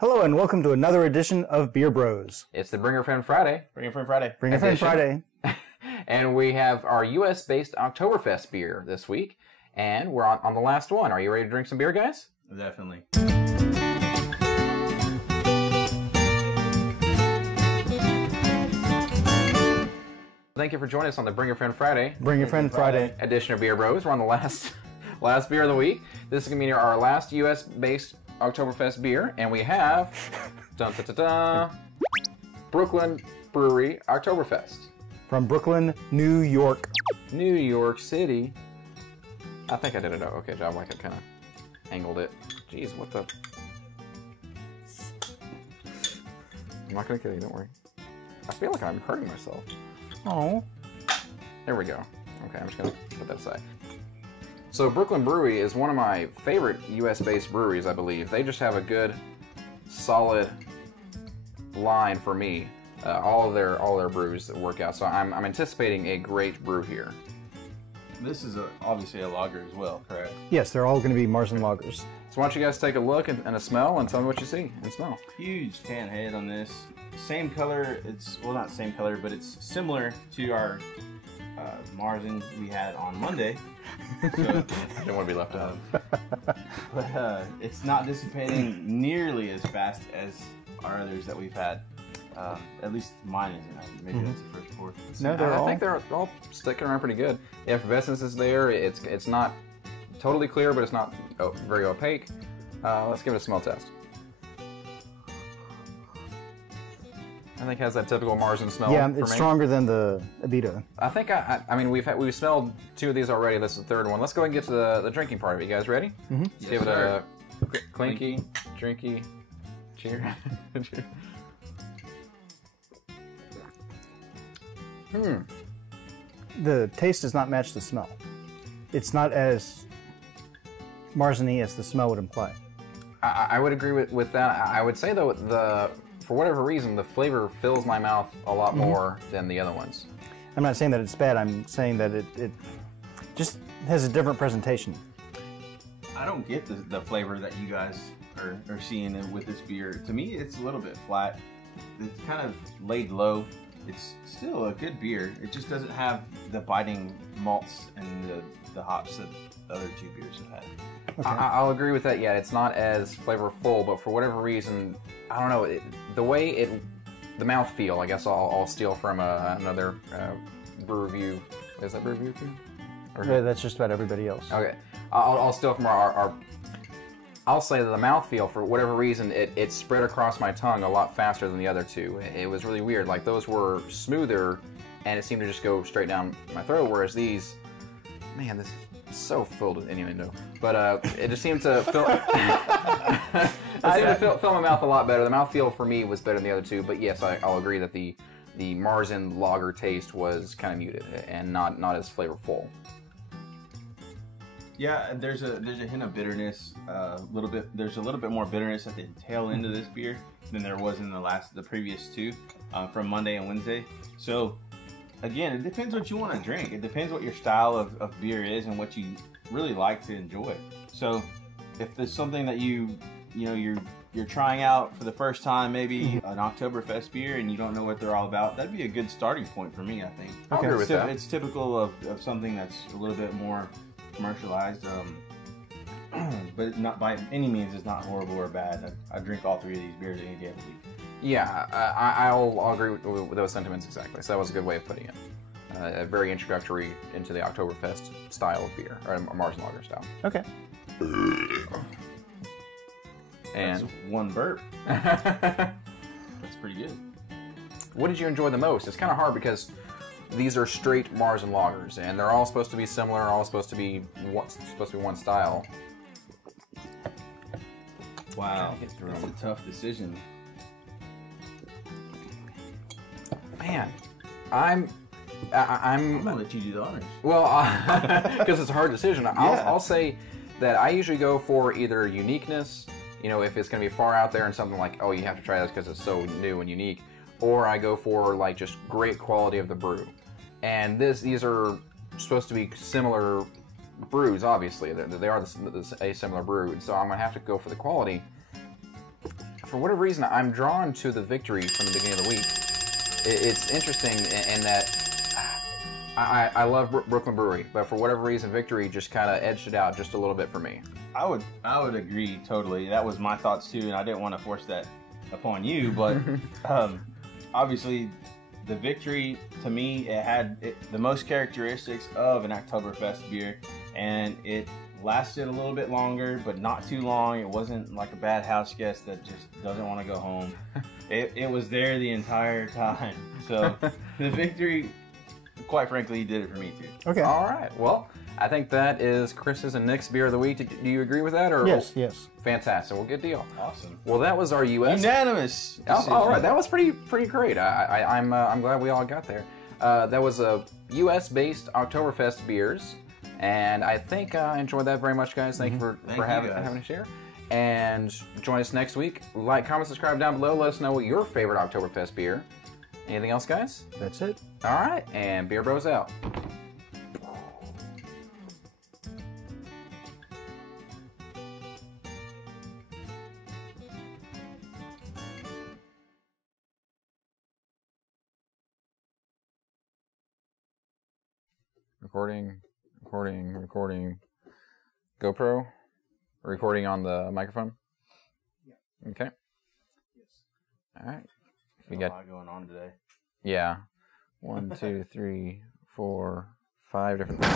Hello and welcome to another edition of Beer Bros. It's the Bring Your Friend Friday. Bring Your Friend Friday. Bring Your Friend Friday. And we have our US-based Oktoberfest beer this week, and we're on the last one. Are you ready to drink some beer, guys? Definitely. Thank you for joining us on the Bring Your Friend Friday. Bring Your Friend Friday Edition of Beer Bros. We're on the last beer of the week. This is going to be our last US-based Oktoberfest beer, and we have Brooklyn Brewery Oktoberfest. From Brooklyn, New York. New York City. I think I did an okay job, like I kind of angled it. Jeez, what the... I'm not going to kill you, don't worry. I feel like I'm hurting myself. Oh. There we go. Okay, I'm just going to put that aside. So Brooklyn Brewery is one of my favorite US-based breweries, I believe. They just have a good, solid line for me. All of their brews that work out. So I'm anticipating a great brew here. This is obviously a lager as well, correct? Yes, they're all going to be Marzen lagers. So why don't you guys take a look and a smell and tell me what you see and smell. Huge tan head on this. Same color. It's, well, not same color, but it's similar to our Marzen we had on Monday. So, I don't want to be left out. But it's not dissipating nearly as fast as our others that we've had. At least mine isn't. Maybe that's the first pour. No, I think they're all sticking around pretty good. The effervescence is there. It's not totally clear, but it's not very opaque. Let's give it a smell test. I think it has that typical Marzen smell. Yeah, it's stronger than the Abita. I think I mean we've smelled two of these already. This is the third one. Let's go ahead and get to the drinking part of it. You guys ready? Mm-hmm. Let's give it a clinky, drinky, cheer. The taste does not match the smell. It's not as Marzen-y as the smell would imply. I would agree with that. I would say though, for whatever reason, the flavor fills my mouth a lot more than the other ones. I'm not saying that it's bad. I'm saying that it just has a different presentation. I don't get the flavor that you guys are seeing with this beer. To me, it's a little bit flat. It's kind of laid low. It's still a good beer. It just doesn't have the biting malts and the hops that the other two beers have had. Okay. I'll agree with that. Yeah, it's not as flavorful, but for whatever reason, I don't know. The way the mouthfeel, I guess I'll steal from another brew review. Is that brew review too? Yeah, that's just about everybody else. Okay, I'll steal from our I'll say that the mouthfeel, for whatever reason, it spread across my tongue a lot faster than the other two. It was really weird. Like, those were smoother, and it seemed to just go straight down my throat, whereas these, man, this is so filled with innuendo. But it just seemed to fill fill my mouth a lot better. The mouthfeel for me was better than the other two, but yes, I'll agree that the Marzen lager taste was kind of muted and not as flavorful. Yeah, there's a hint of bitterness. There's a little bit more bitterness at the tail end of this beer than there was in the previous two from Monday and Wednesday. So again, it depends what you want to drink. It depends what your style of beer is and what you really like to enjoy. So if there's something that you're trying out for the first time, maybe an Oktoberfest beer, and you don't know what they're all about, that'd be a good starting point for me, I think. I'll agree with that. It's typical of something that's a little bit more commercialized, but not by any means it's not horrible or bad. I drink all three of these beers any day of the week. Yeah, I'll agree with those sentiments exactly. So that was a good way of putting it. Very introductory into the Oktoberfest style of beer, or Marzen lager style. Okay. And that's one burp. That's pretty good. What did you enjoy the most? It's kind of hard because these are straight Marzen lagers, and they're all supposed to be similar, all supposed to be one style. Wow, that's a tough decision. Man, I'm gonna let you do the honors. Well, because it's a hard decision. I'll say that I usually go for either uniqueness, if it's going to be far out there and something like, oh, you have to try this because it's so new and unique, or I go for like just great quality of the brew. And these are supposed to be similar brews, obviously. They are a similar brew, so I'm going to have to go for the quality. for whatever reason, I'm drawn to the victory from the beginning of the week. It's interesting in that I love Brooklyn Brewery, but for whatever reason, victory just kind of edged it out just a little bit for me. I would agree totally. That was my thoughts too, and I didn't want to force that upon you, but obviously the victory, to me, it had the most characteristics of an Oktoberfest beer, and it lasted a little bit longer, but not too long. It wasn't like a bad house guest that just doesn't want to go home. It was there the entire time. So the victory, quite frankly, did it for me too. Okay. All right. Well, I think that is Chris's and Nick's beer of the week. Do you agree with that? Or Yes, yes. Fantastic. Well, good deal. Awesome. Well, that was our U.S. Unanimous. All right. That was pretty great. I'm glad we all got there. That was a U.S.-based Oktoberfest beers, and I think I enjoyed that very much, guys. Thank you for having a share. And join us next week. Like, comment, subscribe down below. Let us know what your favorite Oktoberfest beer. Anything else, guys? That's it. All right. And Beer Bros out. Recording. GoPro? Recording on the microphone? Yeah. Okay. Yes. All right. We got a lot going on today. Yeah. 1, 2, 3, 4, 5 different things.